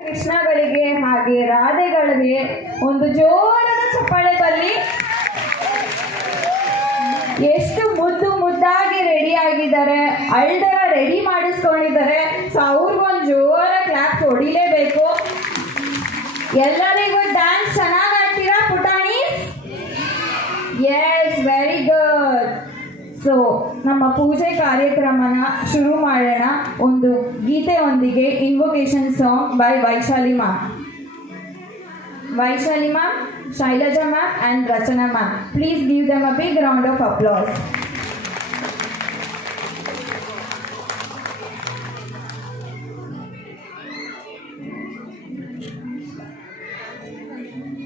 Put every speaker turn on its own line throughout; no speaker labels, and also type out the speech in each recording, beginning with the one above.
ಕೃಷ್ಣಗಳಿಗೆ ಹಾಗೆ ರಾಧೆಗಳಿಗೆ ಒಂದು ಜೋರಾದ ಚಪ್ಪಾಳೆ ಬಲ್ಲಿ ಎಷ್ಟು ಮುದ್ದು ಮುದ್ದಾಗಿ ರೆಡಿ ಆಗಿದ್ದಾರೆ, ಅಳ್ದರ ರೆಡಿ ಮಾಡಿಸ್ಕೊಂಡಿದ್ದಾರೆ. ಸೊ ಅವ್ರಿಗೊಂದು ಜೋರ ಕ್ಲಾಪ್ ಹೊಡಿಲೇಬೇಕು. ಎಲ್ಲರಿಗೂ ಸೊ ನಮ್ಮ ಪೂಜೆ ಕಾರ್ಯಕ್ರಮನ ಶುರು ಮಾಡೋಣ. ಒಂದು ಗೀತೆಯೊಂದಿಗೆ invocation song by Vaishali ma'am Vaishali ma'am Shailaja ma'am and Rachana ma'am please give them a big round of applause ಗಜವದನ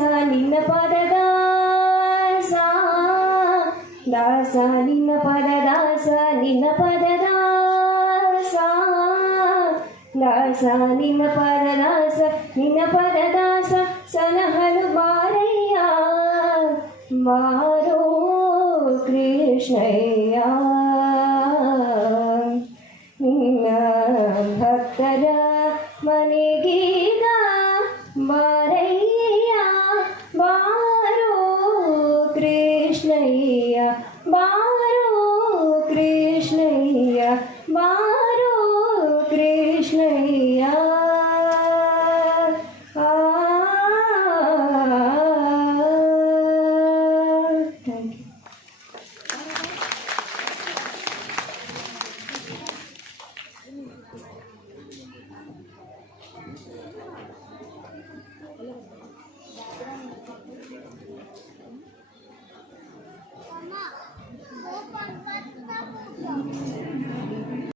निीनपद दासान परदा सीनपददा दसान परदास निीनपददास सन हनु मारया मा कृष्णया भक्त मनेगी कृष्णैया बारो